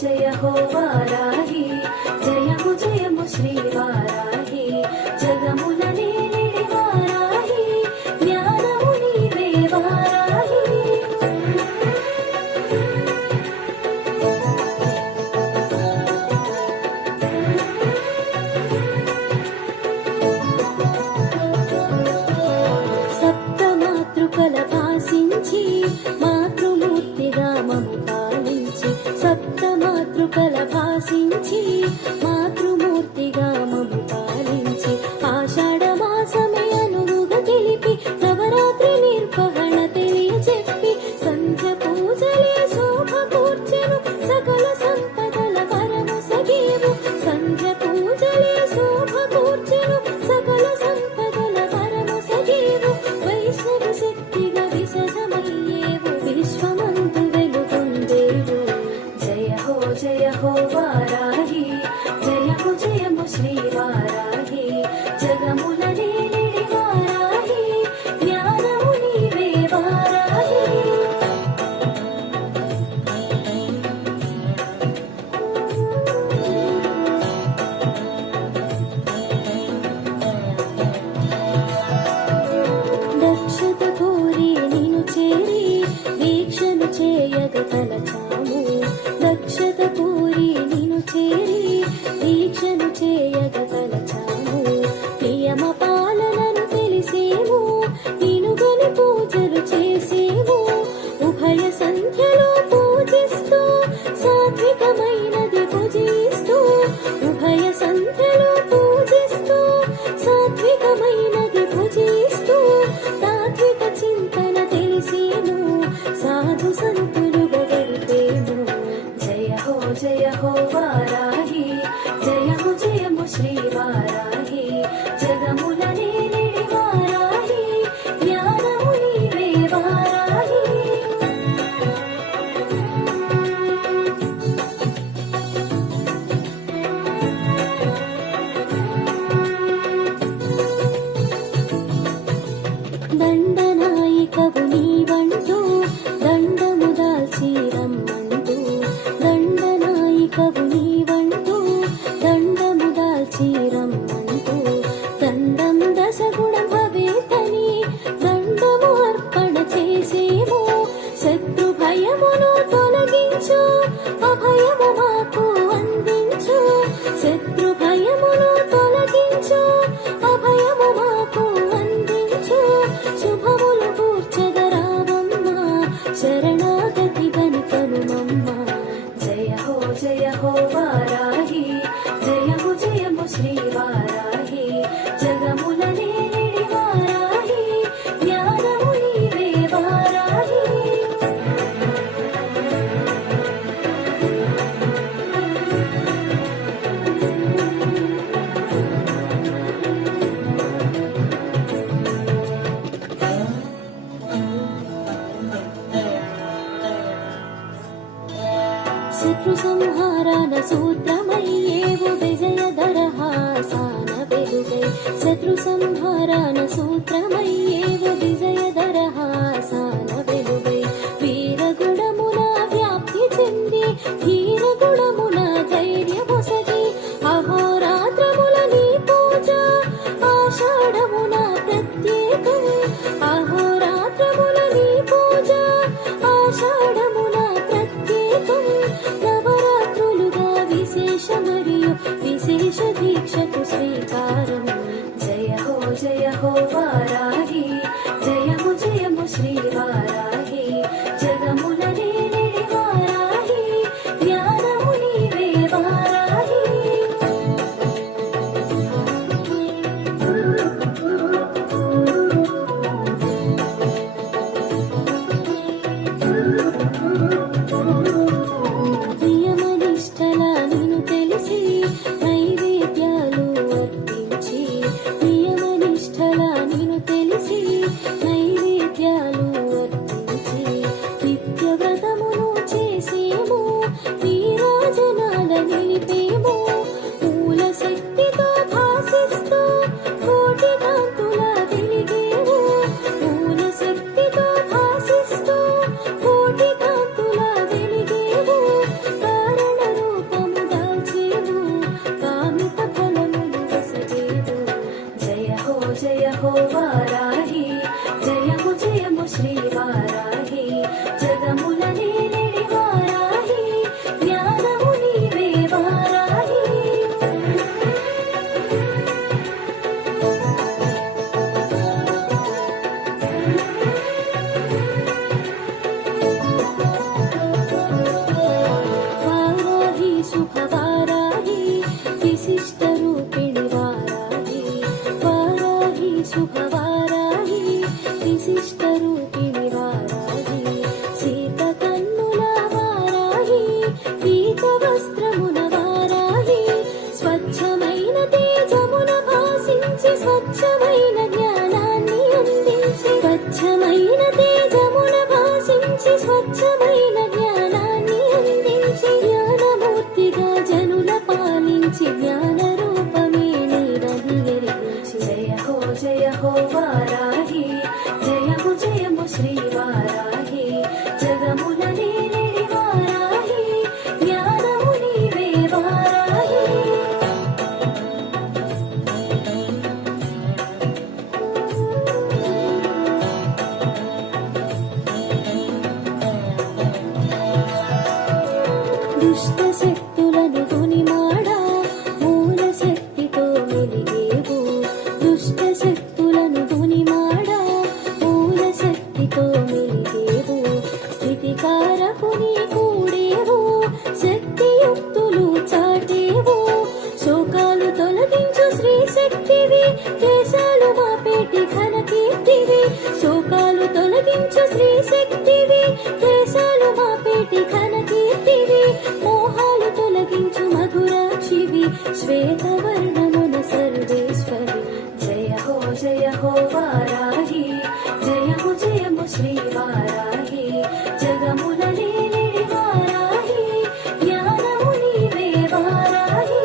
జయ హో వారాహి జయము జయము శ్రీ వారాహి జగముల నేలిడి వారాహి జ్ఞానము నీవే వారాహి సప్త మాతృకల భాసించి మాతృమూర్తిగా మము పాలించి సప్త మాతృకల భాసించి మాతృమూర్తిగా మము పాలించి ఆషాఢ మాసమే అనువుగా తెలిపి నవరాత్రి నిర్వహణ తెలియజెప్పి సంధ్య పూజలే శోభ కూర్చెను సకల సంపదల వరము సగేవు సంధ్య పూజలే శోభ కూర్చెను సకల సంపదల వరము సగేవు వైష్ణవ శక్తిగా విశదమయ్యేవు విశ్వమందు వెలుగొందేవు జయ హో వారాహి జయము జయము శ్రీ వారాహి జగముల నేలిడి వారాహి జ్ఞానము నీవే వారాహి దక్షత కోరి నిన్ను చేరి దీక్షను చేయగ తలచాము దక్షత కోరి నిన్ను చేరి దీక్షను చేయగ తలచాము నియమ పాలనను తెలిసేము నినుగని పూజలు చేసేము ఉభయ సంధ్యలో పూజిస్తూ సాత్వికమైనది పూజిస్తూ ఉభయ సంధ్యలో పూజిస్తూ సాత్వికమైనది పూజిస్తూ తాత్విక చింతన తెలిసేను సాధు సంతులుగా గడిపేను జయ హో వారాహి జయము జయము శ్రీ వారాహి జగముల నేలిడి వారాహి జ్ఞానము నీవే వారాహి దండనాయికవు నీవంటూ దండము దాల్చి రమ్మంటూ దండనాయికవు నీవంటూ దండము దాల్చి రమ్మంటూ దండం దశగుణం భవేతని దండము అర్పణ చేసేము శత్రు భయమును తొలగించు అభయము మాకు అందించు శత్రు భయమును తొలగించు అభయము మాకు అందించు శుభములు కూర్చదరావమ్మ శరణాగతి గనికనుమమ్మ జయ హో వారాహి జయము జయము శ్రీ వారాహి జగముల నేలిడి వారాహి జ్ఞానము నీవే వారాహి శత్రు సంహారాన సూత్రమయ్యేవు విజయధరహాసాన వెలుగై శత్రు సంహారాన సూత్రమయ్యేవు విజయధరహాసాన వెలుగై వీరగుణమున వ్యాప్తి చెంది ధీరగుణమున ధైర్యమొసగి అహోరాత్రముల నీ పూజ ఆషాఢమున ప్రత్యేకం అహోరాత్రముల నీ పూజ ఆషాఢమున ప్రత్యేకం నవరాత్రులుగా విశేష మరియు విశేష దీక్షకు శ్రీకారం జయ హో వారాహి జయము జయము శ్రీ వారాహి జగముల నేలిడి వారాహి జ్ఞానము దుష్ట శక్తులను దునిమాడా మూల శక్తితో మెలిగేవు. దుష్ట శక్తులను దునిమాడా మూల శక్తితో మెలిగేవు. స్థితికారకుని కూడేవు శక్తియుక్తులు చాటేవు. శోకాలు తొలగించు శ్రీ శక్తివి దేశాలు మాపేటి ఘన కీర్తివి. శోకాలు తొలగించు శ్రీ శక్తివి దేశాలు మాపేటి ఘన కీర్తివి. మోహాలు తొలగించు మధురాక్షివి శ్వేతవర్ణమున సర్వేశ్వరి. జయ హో వారాహి జయము జయము శ్రీ వారాహి. జగముల లేనిడి వారాహి జ్ఞానము నీవే వారాహి.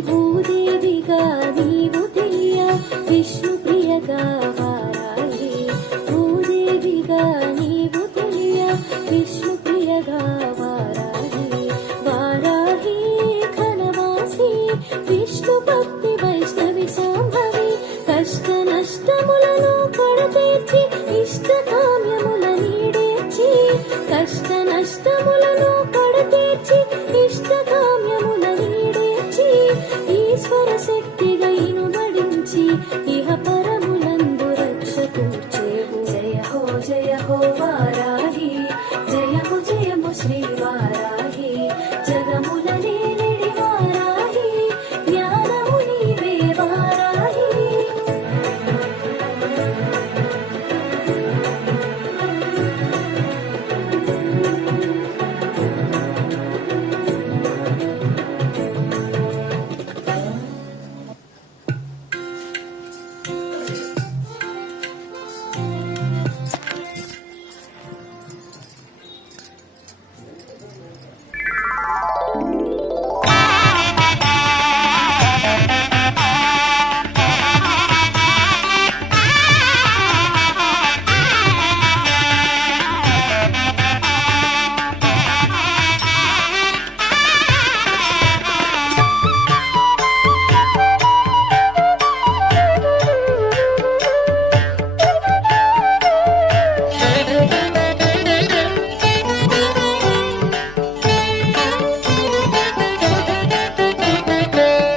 భూదేవిగా నీవు తెలియ విష్ణుప్రియగా వారాహి. భూదేవిగా నీవు తెలియ విష్ణుప్రియగా వారాహి. వారాహి ఘనవాసి విష్ణు భక్తి వైష్ణవి సాంభవి. కష్ట నష్టములను కడతీర్చి ఇష్ట కామ్యముల నీడేర్చి. కష్ట నష్టములను కడతీర్చి ఇష్ట కామ్యముల నీడేర్చి. ఈశ్వర శక్తిగా ఇనుబడించి ఇహ పరములందు రక్ష కూర్చేవు. జయ హో వారాహి జయము జయము శ్రీ వారాహి. జగముల లేనిడి వారాహి జ్ఞానము నీవే వారాహి.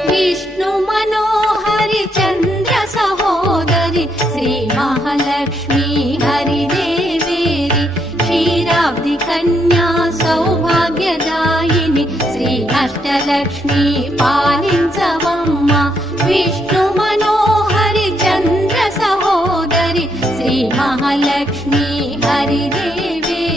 विष्णु मनोहरि चंद्र सहोदरि श्री महालक्ष्मी हरिदेवेरि. क्षीराब्धि कन्या सौभाग्यदायिनि श्री अष्टलक्ष्मी पालिंचवम्म. विष्णु मनोहरि चंद्र सहोदरि श्री महालक्ष्मी हरिदेवेरि.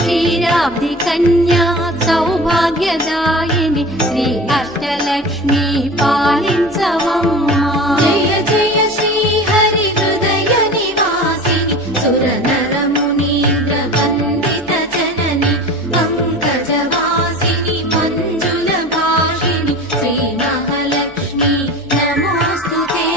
क्षीराब्धि कन्या सौभाग्यदायिनि श्री अष्टलक्ष्मी पालिंचवम्मा. जय जय श्री हरि हृदय निवासिनि सुरनर मुनीन्द्र वन्दित जननि. पंकजवासिनि मंजुल भाषिणि श्री महालक्ष्मी नमोस्तुते.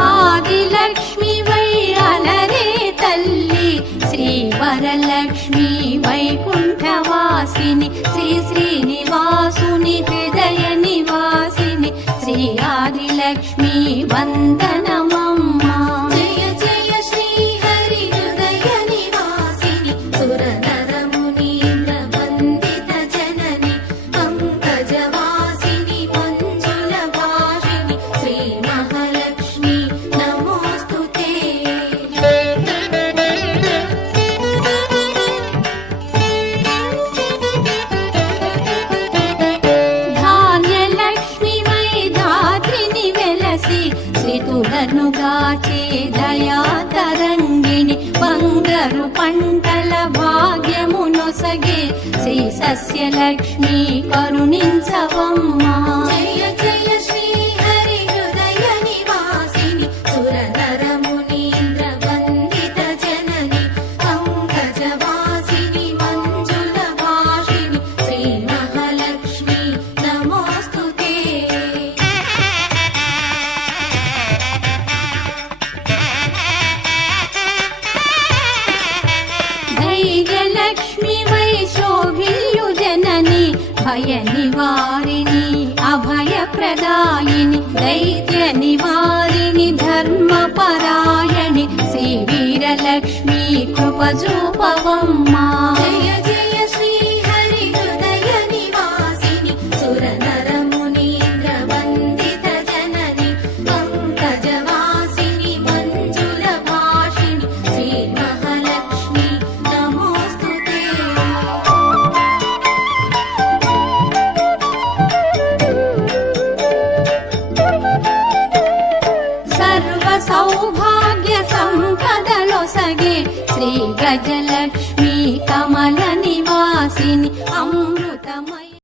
ఆదిలక్ష్మి వై అలరే తల్లి శ్రీ వరలక్ష్మి వైకుంఠవాసిని. శ్రీ శ్రీనివాసుని హృదయ నివాసిని శ్రీ ఆదిలక్ష్మి వందనమమ్మ. జయ జయ శ్రీ హరి హృదయ నివాసిని సురనర మునీంద్ర వందిత జనని. పంకజవాసిని మంజుల భాషిణి శ్రీ మహాలక్ష్మి నమోస్తుతే. ధాన్యలక్ష్మి వై ధాత్రిని వెలసి శ్రీతులను గాచే దయా తరంగిణి. బంగారు పంటల భాగ్యమునొసగే శ్రీ సస్యలక్ష్మి కరుణించవమ్మ. జయ జయ శ్రీ హరి హృదయ నివాసిని సురనర మునీంద్ర వందిత జనని. పంకజవాసిని మంజుల భాషిణి శ్రీ మహాలక్ష్మి నమోస్తుతే. భయ నివారిణి అభయ ప్రదాయిని దైత్య నివారిణి ధర్మపరాయణి శ్రీ వీరలక్ష్మి కృప చూపవమ్మా. జయ జయ శ్రీ హరి హృదయ నివాసిని సుర నర మునీంద్ర వందిత జనని పంకజవాసిని మంజుల భాషిని శ్రీ మహాలక్ష్మి నమోస్తుతే. సర్వ సౌభాగ్య సంపదలొసగే శ్రీ గజలక్ష్మి కమల నివాసిని అమృతమ